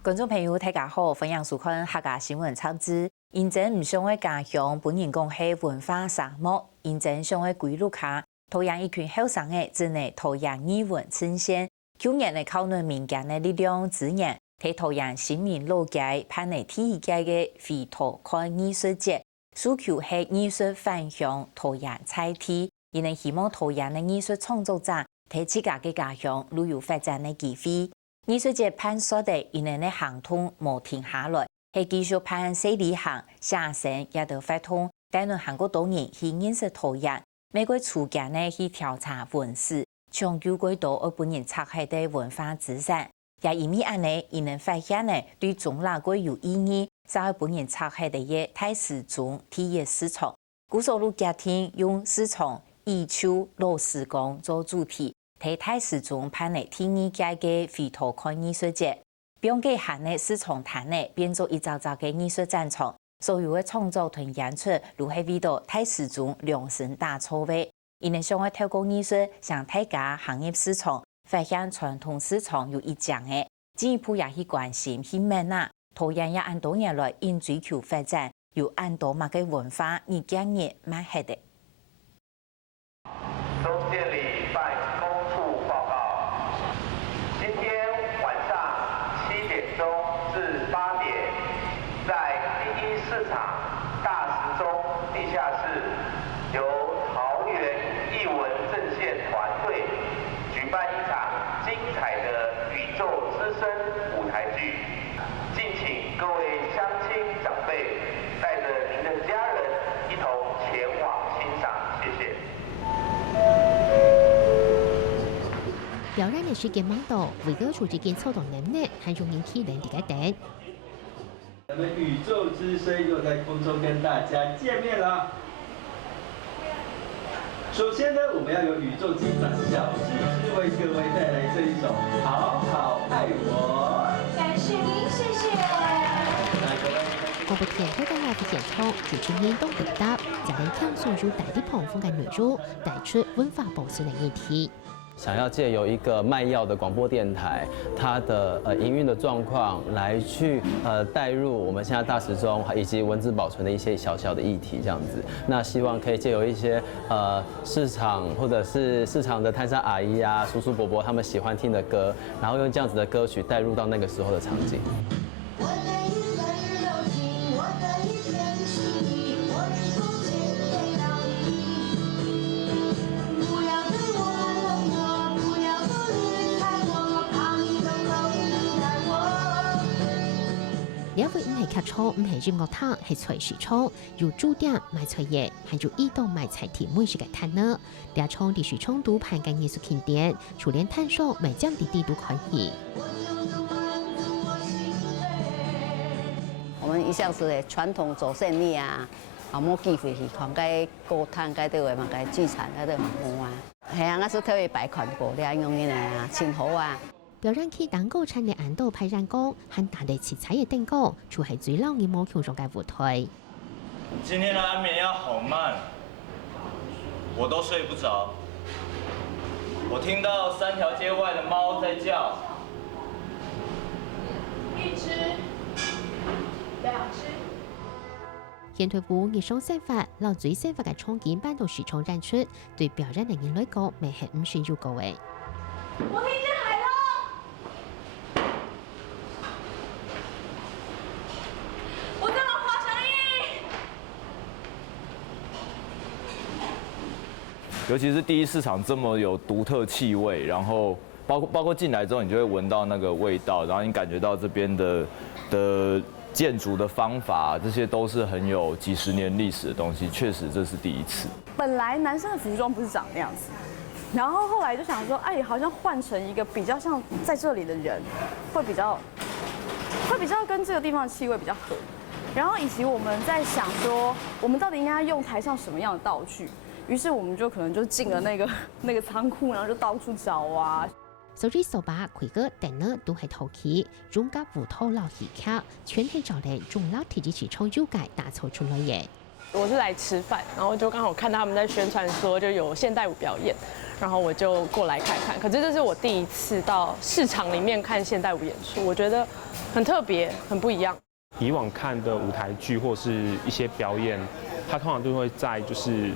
观众朋友，大家好，欢迎收看客家新闻插枝。现真唔想嘅家乡，本人讲系文化沙漠。现真想嘅归路卡，培养一群后生嘅，只能培养语文呈现。去年嘅靠论民间嘅力量资源，替培养新民老界、攀嚟体育界嘅非托看艺术节，诉求系艺术反向培养载体，亦能希望培养嘅艺术创作者，替自家嘅家乡旅游发展嘅机会。艺术节攀索的一年的行通无停下来，系继续攀四里行、下山也都发通。带领韩国多年去认识土壤，美国初间呢去调查文史，抢救过多日本人拆害的文化资产。也因为安尼，亦能发现呢对中拉国有意义，在日本人拆害的嘢太始终体育市场。古所路家庭用市场、艺术、老时光做主题。替太始终攀嚟天意界嘅非托看艺术节，并给行嘅市场摊呢变做一座座嘅艺术展场，所有嘅创作同演出都系为到太始终量身打造嘅。因为想要透过艺术向大家行业市场发现传统市场有一项嘅，进一步也去关心去问啊，同样也按多年来因追求发展，有按多乜嘅文化而今日蛮系的。表演的时间忙到，为了出这件操作难呢，还容易起人的个等。我们宇宙之声又在空中跟大家见面了。首先呢，我们要由宇宙金长小芝芝为各位带来这一首《好好爱我》。感谢您，谢谢。我不天推动来的演唱，主持人都回答，在能跳送入大地棚风的内容，带出文化保存的议题。想要借由一个卖药的广播电台，它的营运的状况来去带入我们现在大时钟以及文字保存的一些小小的议题，这样子。那希望可以借由一些市场或者是市场的摊商阿姨啊、叔叔伯伯他们喜欢听的歌，然后用这样子的歌曲带入到那个时候的场景。两位唔系劇操，唔係音樂堂，係隨時操，有駐點賣菜嘢，還有移動賣菜題每時嘅攤呢。兩場地區衝突盤嘅藝術景點，除連探索賣醬地地都可以。我們一向是嘅傳統做生意啊，冇機會去看cái歌攤嗰啲嘛，cái聚餐嗰啲冇啊。係啊，我是特別擺款過，你用嘅啊，青好啊。表演起蛋糕餐嘅暗道派人工，和大地切菜嘅蛋糕，就係最老嘅魔球中嘅舞台。今天的安眠药好慢，我都睡不着。我聽到3條街外的貓在叫。1隻，2隻。現代舞藝術手法，老最手法嘅創建版到時常展出，對表演嘅人來講，未係唔算要高嘅。我聽見海咯！我在玩滑翔翼。尤其是第一市场这么有独特气味，然后包括进来之后，你就会闻到那个味道，然后你感觉到这边的建筑的方法，这些都是很有几十年历史的东西，确实这是第一次。本来男生的服装不是长那样子。然后后来就想说，哎，好像换成一个比较像在这里的人，会比较跟这个地方的气味比较合。然后以及我们在想说，我们到底应该用台上什么样的道具？于是我们就可能就进了那个仓库，然后就到处找啊。所以手把每个等呢都係陶器，中間胡桃老戲卡，全係找嚟中老體積起創優解打造出來嘅。我是来吃饭，然后就刚好看到他们在宣传说就有现代舞表演，然后我就过来看看。可是这是我第一次到市场里面看现代舞演出，我觉得很特别，很不一样。以往看的舞台剧或是一些表演，它通常都会在就是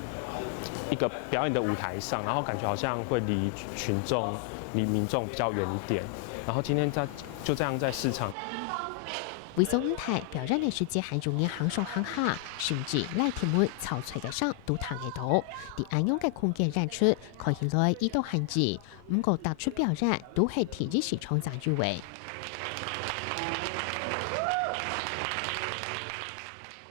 一个表演的舞台上，然后感觉好像会离群众、离民众比较远一点。然后今天就这样在市场。为所舞台表演的世界还容易行上行下，甚至赖题目草垂嘅上都談得到。啲安樣嘅空間演出可以來依度限制，唔過突出表演都係體育市場賺入圍。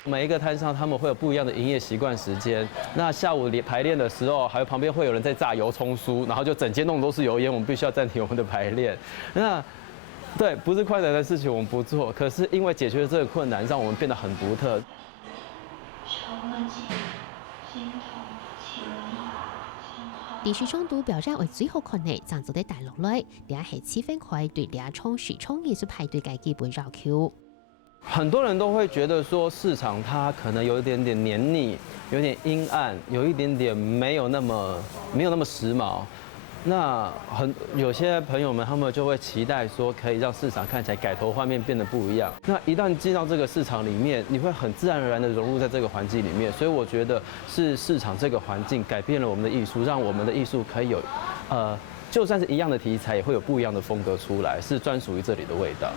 每一个摊商他们会有不一样的营业习惯时间。那下午排练的时候，还有旁边会有人在榨油葱酥，然后就整间弄都是油烟，我们必须要暂停我们的排练。那对，不是困难的事情我们不做，可是因为解决了这个困难，让我们变得很独特。連續衝突表演為最好看嘅，站做喺大陸內，也係氣氛可以對兩場時裝藝術派對嘅基本要求。很多人都会觉得说市场它可能有一点点黏腻，有点阴暗，有一点点没有那么时髦。那有些朋友们他们就会期待说可以让市场看起来改头换面，变得不一样。那一旦进到这个市场里面，你会很自然而然的融入在这个环境里面。所以我觉得是市场这个环境改变了我们的艺术，让我们的艺术可以有就算是一样的题材，也会有不一样的风格出来，是专属于这里的味道。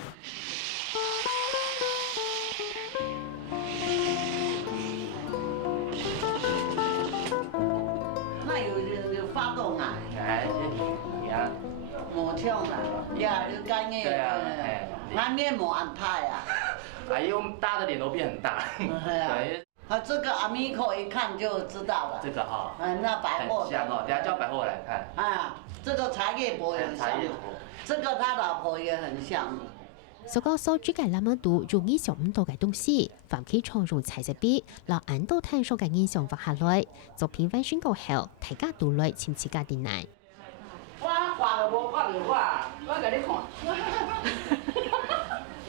呀，就干嘅。对啊，那面膜安排啊。哎呦，大的脸都变很大。对啊。啊，这个阿米口一看就知道了。这个哈。那百货。很像哦，等下叫百货来看。啊，这个茶叶伯也像。这个他老婆也很像。所講所主嘅那麼多容易想唔到嘅東西，凡佢創用彩色筆，攞眼到探索嘅印象畫下來，作品翻宣告後，大家都來親自家點嚟。我畫就無畫就我給你看。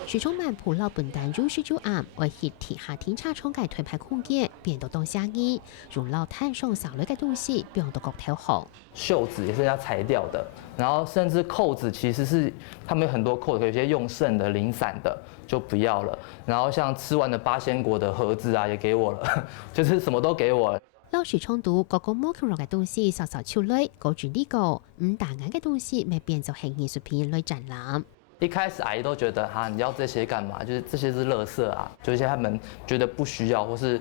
徐聰曼普老本單入市就啱，為協提下天差廠嘅推派空間，變到當生意，用老探上少女嘅東西，變到國條好。袖子也是要裁掉的，然後甚至扣子其實是他們有很多扣子，有些用剩的、零散的就不要了。然後像吃完的八仙果的盒子啊，也給我了，就是什麼都給我了。老徐創度個個冇強落嘅東西，稍稍超類，嗰轉呢個唔打眼嘅東西，咪變做係藝術品來展覽。一開始阿姨都覺得哈，你要這些幹嘛？就是這些是垃圾啊，就是一些他們覺得不需要或是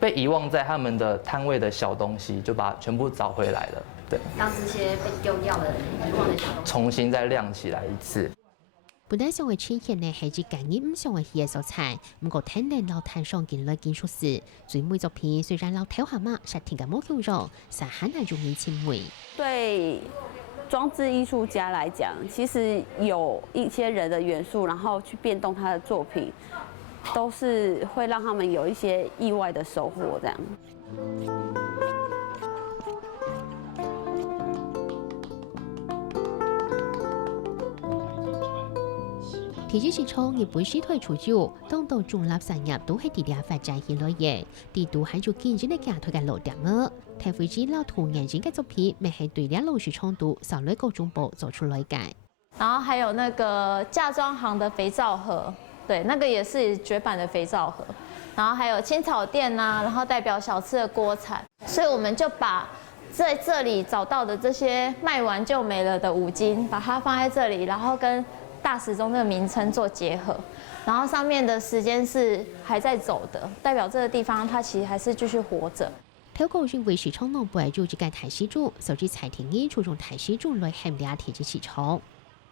被遺忘在他們的攤位的小東西，就把它全部找回來了。對，讓這些被丟掉的、遺忘的小東西重新再亮起來一次。本來想為呈現嘅係指感染唔想為嘢素材，唔過聽人老談上見來見述時，最每作品雖然老跳下嘛，實聽嘅冇強弱，實很難容易親味。對裝置藝術家來講，其實有一些人的元素，然後去變動他的作品，都是會讓他們有一些意外的收穫，這樣。體育市場日本市推出咗，當到中立產業都係地理發展起來嘅，地都係要堅決嘅加推嘅路點啊！睇回之老土眼睛嘅作品，咪係對啲老樹衝突少女高中部做出來嘅。然後還有那個嫁妝行的肥皂盒，對，那個也是絕版的肥皂盒。然後還有青草店啊，然後代表小吃的鍋鏟，所以我們就把在這裡找到的這些賣完就沒了的五金，把它放在這裡，然後跟大時鐘這個名稱做結合，然後上面的時間是還在走的，代表這個地方它其實還是繼續活着。透過認為市場內部就這個台西種，首次財庭議注重台西種來衡量體積市場。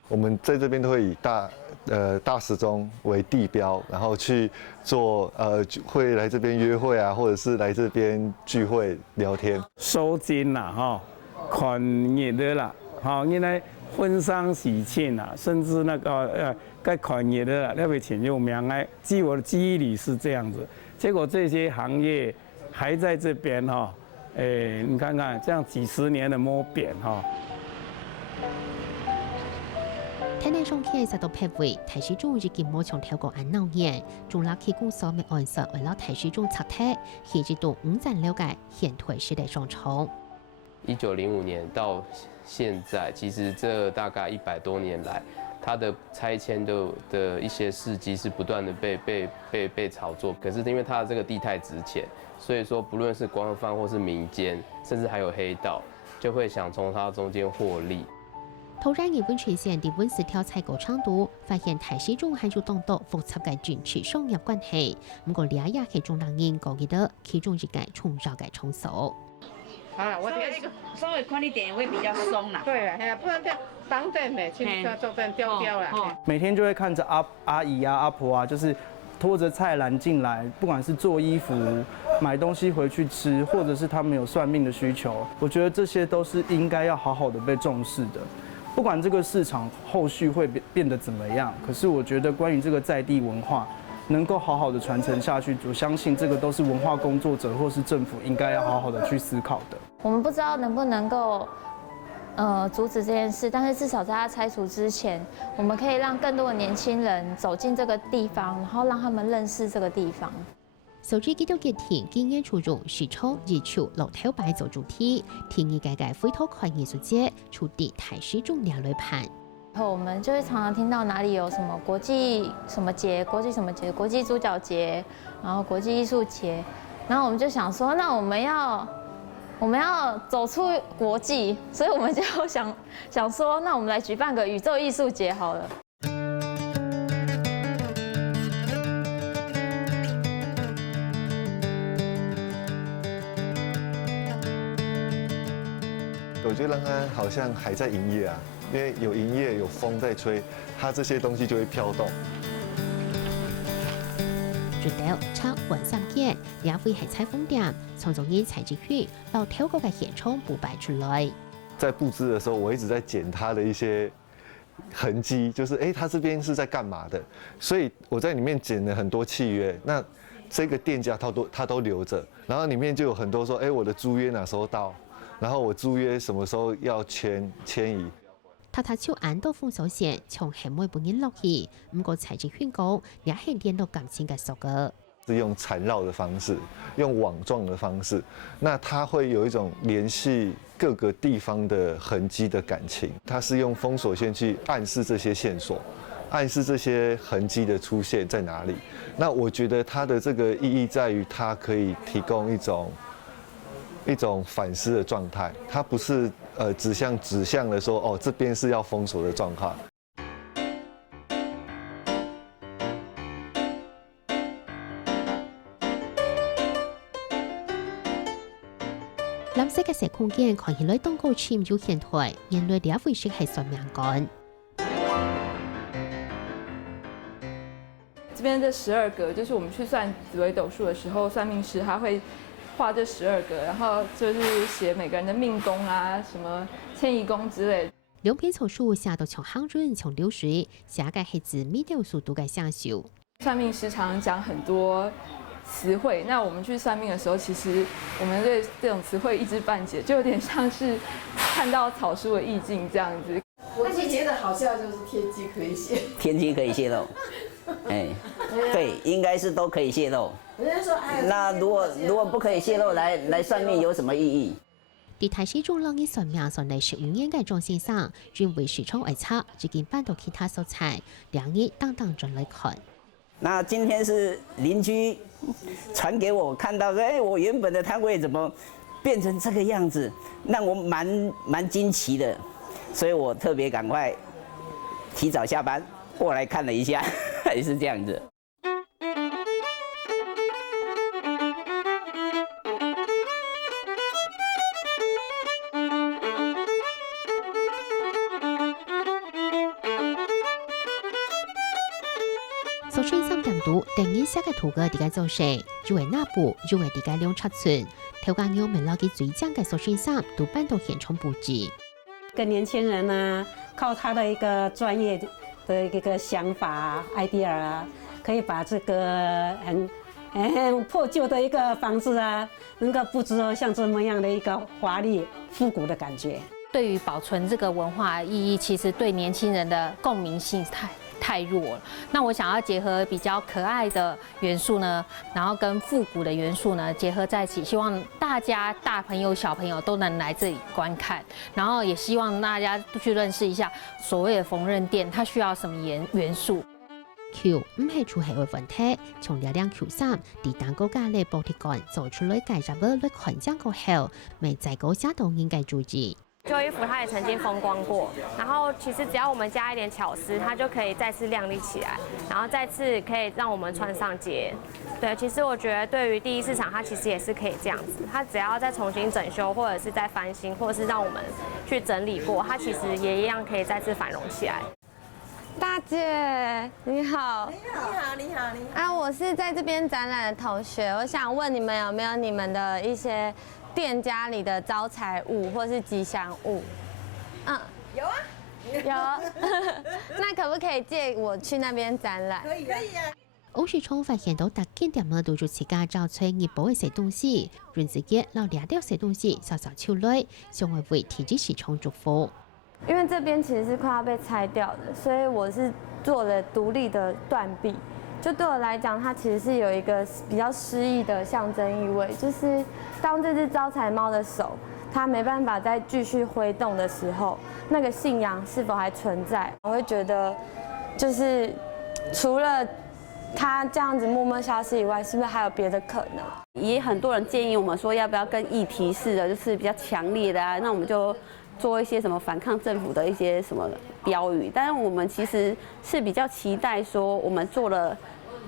我們在這邊都會以大時鐘為地標，然後去做會來這邊約會啊，或者是來這邊聚會聊天。收金啦，哈，看熱的啦，哈，因為婚喪喜慶啊，甚至那個該款業的那邊挺有名哎，據我的記憶裡是這樣子。結果這些行業還在這邊哈，你看看這樣幾十年的沒變哈。睇嚟上期實到批會，台西種已經冇從透過安鬧嘢，仲拉起公所嘅案實為咗台西種拆體，以至到5站了解現推時代上場。1905年到現在，其實這大概100多年來，它的拆迁的一些事迹是不断的被炒作，可是因为它的这个地太值钱，所以说不论是官方或是民间，甚至还有黑道，就会想从它中间获利。突然日本出现的温室调查高长度，发现台西中还有当到复杂嘅军事商业关系。不过俩也係中人人估计到其中一个重要嘅冲手。好了，我觉得那个稍微宽一点会比较松啦。对啊，哎呀，不然这样当店的，轻轻做店丢掉了。每天就会看着阿姨啊、阿婆啊，就是拖着菜篮进来，不管是做衣服、买东西回去吃，或者是他们有算命的需求，我觉得这些都是应该要好好的被重视的。不管这个市场后续会变得怎么样，可是我觉得关于这个在地文化能够好好的传承下去，我相信这个都是文化工作者或是政府应该要好好的去思考的。我们不知道能不能够阻止这件事，但是至少在它拆除之前，我们可以让更多的年轻人走进这个地方，然后让他们认识这个地方。首支基督节田今年初中是从日出路头摆做主题，田艺改灰头块艺术节出地台西中两类盘。后我们就会常常听到哪里有什么国际什么节、国际什么节、国际猪脚节，然后国际艺术节，然后我们就想说，那我们要走出国际，所以我们就想说，那我们来举办个宇宙艺术节好了。我觉得让它好像还在营业啊，因为有营业有风在吹，它这些东西就会飘动。直到超晚上嘅，也會係採風點，創造啲材質區，到挑嗰個現場不擺出來。在布置的时候，我一直在剪它的一些痕迹，就是它这边是在干嘛的，所以我在里面剪了很多契約。那这个店家他都留着，然后里面就有很多说，我的租约哪时候到？然後我租約什麼時候要遷移？他超眼到封鎖線，從係每半年落去，不過材質宣告也係聯絡感情嘅熟嘅。是用纏繞的方式，用網狀的方式，那它會有一種聯繫各個地方的痕跡的感情。它是用封鎖線去暗示這些線索，暗示這些痕跡的出現在哪裡。那我覺得它的這個意義在於，它可以提供一種反思的狀態，它不是指向的說這邊是要封鎖的狀態。藍色嘅石空間看起來當高潛有現代，人類也會識係算命感。這邊這12個，就是我們去算紫微斗數的時候，算命師他會畫這12個，然後就是寫每個人的命宮啊，什麼遷移宮之類。兩篇草書寫到從杭潤、從流水，寫嘅係字米條速度嘅享受。算命師常講很多詞彙，那我們去算命的時候，其實我們對這種詞彙一知半解，就有點像是看到草書的意境這樣子。我是覺得好像就是天機可以泄，天機可以泄露，對，應該是都可以泄露。那如果不可以泄露來算命有什麼意義？在台西中浪嘅算命上嚟食語言嘅中先生，轉為市場預測，最近搬到其他素材，兩日當進來看。那今天是鄰居傳給我看到，我原本的攤位怎麼變成這個樣子，讓我蠻驚奇的，所以我特別趕快提早下班過來看了一下，還是這樣子。所以3點度，第二寫嘅圖嘅啲嘅做勢，就係那部，就係啲嘅兩尺寸，頭間用未來嘅最佳嘅所選衫，都搬到現場佈置。跟年輕人啊，靠他的一個專業的一個想法 idea 啊，可以把這個很破舊的一個房子啊，能夠佈置像這麼樣的一個華麗復古的感覺。對於保存這個文化意義，其實對年輕人的共鳴性太弱了。那我想要结合比较可爱的元素呢，然后跟复古的元素呢结合在一起，希望大家大朋友小朋友都能来这里观看，然后也希望大家去认识一下所谓的缝纫店，它需要什么元素。球唔係出係為問題，從力量球衫地蛋糕架嘅玻璃杆做出來介入了環境過後，未在嗰下都應該注意。舊衣服它也曾經風光過，然後其實只要我們加一點巧思，它就可以再次亮麗起來，然後再次可以讓我們穿上街。對，其實我覺得對於第一市場，它其實也是可以這樣子，它只要再重新整修，或者是再翻新，或者是讓我們去整理過，它其實也一樣可以再次繁榮起來。大姐，你好。你好。啊，我是在这边展览的同学，我想问你们有没有你们的一些店家里的招财物或是吉祥物？有啊。有。那可不可以借我去那边展览？可以啊。歐市場發現到特景點呢都做自家造出熱寶嘅食東西，潤自己留兩條食東西稍稍超類，想為提起市場祝福。因为这边其实是快要被拆掉的，所以我是做了独立的断臂。就对我来讲，它其实是有一个比较诗意的象征意味，就是当这只招财猫的手它没办法再继续挥动的时候，那个信仰是否还存在？我会觉得，就是除了它这样子默默消失以外，是不是还有别的可能？也很多人建议我们说，要不要跟议题式的，就是比较强烈的啊，那我们就做一些什么反抗政府的一些什么标语。但是我们其实是比较期待说，我们做了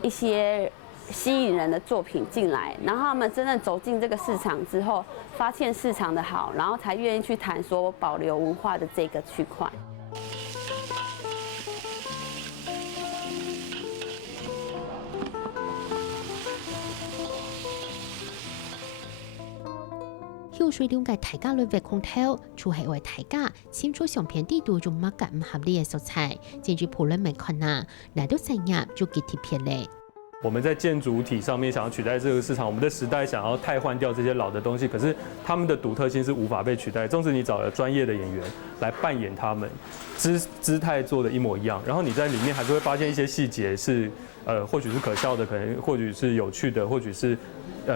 一些吸引人的作品进来，然后他们真正走进这个市场之后，发现市场的好，然后才愿意去谈说保留文化的这个区块。曉水了解大家類別空調，除係為大家簽出相片地圖用乜嘅唔合理嘅素材，建築普論沒困難，來到產業就給貼片咧。我们在建筑体上面想要取代这个市场，我们的时代想要汰换掉这些老的东西，可是他们的独特性是无法被取代。纵使你找了专业的演员来扮演他们，姿態做的一模一样，然后你在里面还是会發現一些細節是或許是可笑的，可能或許是有趣的，或許是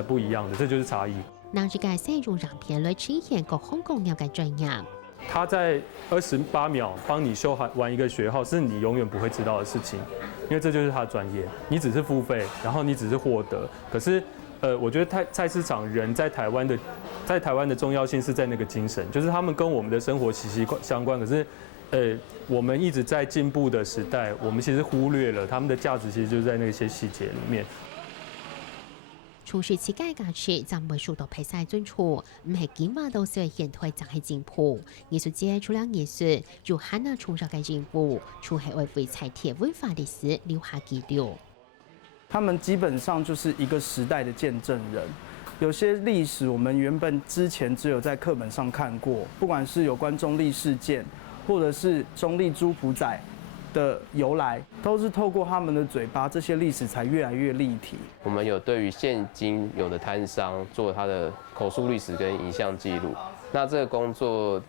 不一樣的，這就是差異。讓這個使用讓片來呈現個香港人嘅專業。他在28秒幫你修完一個學號，是你永遠不會知道的事情，因為這就是他的專業。你只是付費，然後你只是獲得。可是，我覺得菜市場人在台灣的重要性是在那個精神，就是他們跟我們的生活息息相關。可是，我們一直在進步的時代，我們其實忽略了他們的價值，其實就是在那些細節裡面。從事設計價值就唔會受到比賽尊重，唔係見話到時現代就係進步。藝術界除了藝術，就還能從上嘅進步，除係為廢柴鐵文化歷史留下記錄。他們基本上就是一個時代的見證人。有些歷史我們原本之前只有在課本上看過，不管是有關中壢事件，或者是中壢豬埔仔的由來，都是透過他們的嘴巴，這些歷史才越來越立體。我們有對於現今有的攤商做他的口述歷史跟影像記錄，那這個工作，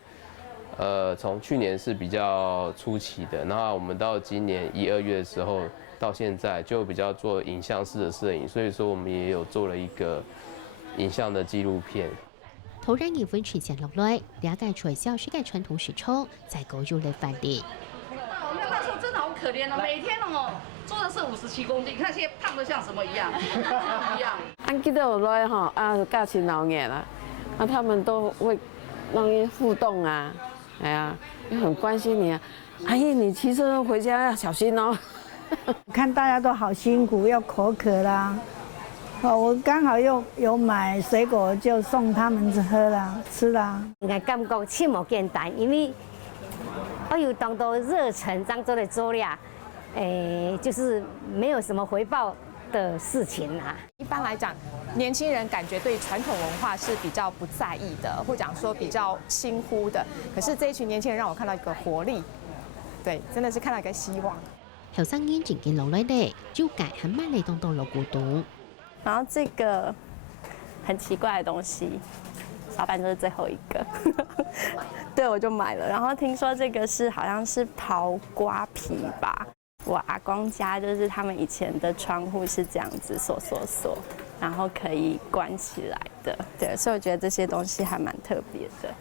從去年是比較初期的，然後我們到今年1、2月的時候，到現在就比較做影像式的攝影，所以說我們也有做了一個影像的紀錄片。突然一份時間落來，了解出小時嘅傳統時裝，在高就嚟翻啲。那時候真的好可憐哦，每天做的是57公斤，看現在胖得像什麼一樣，一樣。按記得我來哈，教勤勞業啦，他們都會讓你互動啊，哎呀，也很關心你啊。阿姨，你騎車回家要小心哦。看大家都好辛苦，又口渴啦。我剛好又有買水果，就送他們喝啦，吃啦。我感覺切莫簡單，因為我有當到熱忱這樣做來做啦，就是沒有什麼回報的事情啊。一般來講，年輕人感覺對傳統文化是比較不在意的，或者講說比較輕忽的。可是這一群年輕人讓我看到一個活力，對，真的是看到一個希望。後生人漸漸落來咧，就改很慢嚟當到落古董。然後這個很奇怪的東西，老闆就是最後一個，對，我就買了。然後聽說這個是好像是刨瓜皮吧。我阿公家就是他们以前的窗户是这样子锁，然后可以关起来的，对，所以我觉得这些东西还蛮特别的。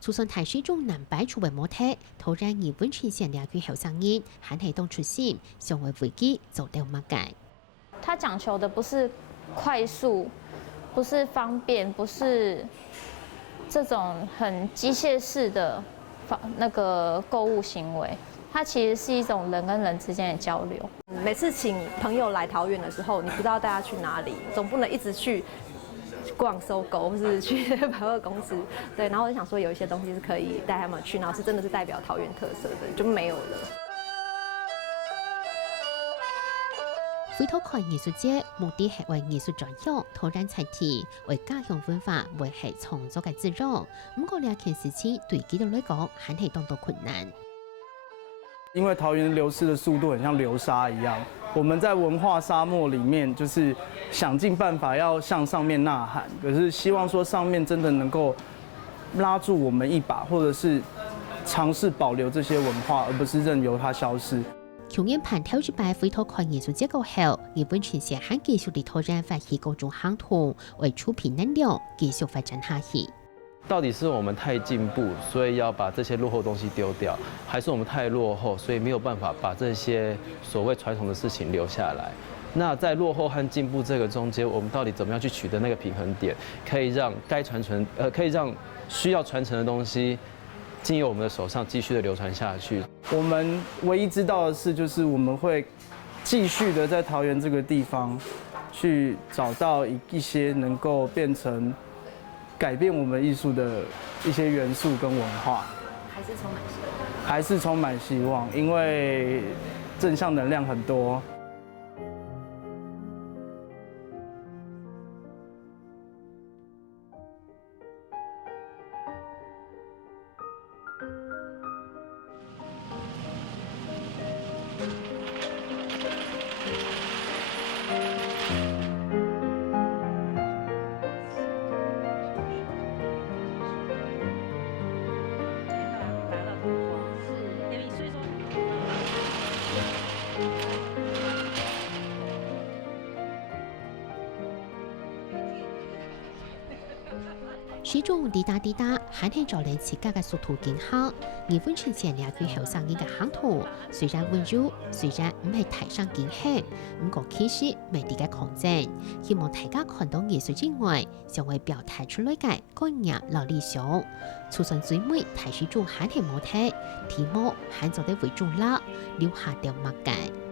出生台西中南摆出为模特，突然日本出现两句后生音，还系当出心，成为危机做到乜解？他讲求的不是快速，不是方便，不是这种很机械式的那个购物行为。它其实是一种人跟人之间的交流。每次请朋友来桃园的时候，你不知道带他去哪里，总不能一直去逛搜狗或是去百货公司，对。然后我就想说，有一些东西是可以带他们去，然后是真的是代表桃园特色的，就没有了。非土开艺术节目的係為藝術專項、拓展才體，為家鄉文化維係創作嘅自由。不過呢件事情對基督嚟講，還係當到困難。因为桃园流失的速度很像流沙一样，我们在文化沙漠里面，就是想尽办法要向上面呐喊，可是希望说上面真的能够拉住我们一把，或者是尝试保留这些文化，而不是任由它消失。去年辦頭一擺非土開藝術節過後，日本全社還繼續地拓展發起各種行圖，為出品能量繼續發展下去。到底是我们太进步，所以要把这些落后东西丢掉，还是我们太落后，所以没有办法把这些所谓传统的事情留下来？那在落后和进步这个中间，我们到底怎么样去取得那个平衡点，可以让可以让需要传承的东西经由我们的手上继续的流传下去？我们唯一知道的是，就是我们会继续的在桃园这个地方去找到一些能够变成改变我们艺术的一些元素跟文化，还是充满希望，还是充满希望，因为正向能量很多。始終滴答滴答，還係做嚟自家嘅速度更好。日本全社兩句後生嘅行圖，雖然溫柔，雖然唔係台上見輕，不過其實未啲嘅抗爭。希望大家看到藝術之外，成為表態出來嘅觀念和理想。出身最美台始終還係模特，題目還做得為重啦，留下掉乜嘅。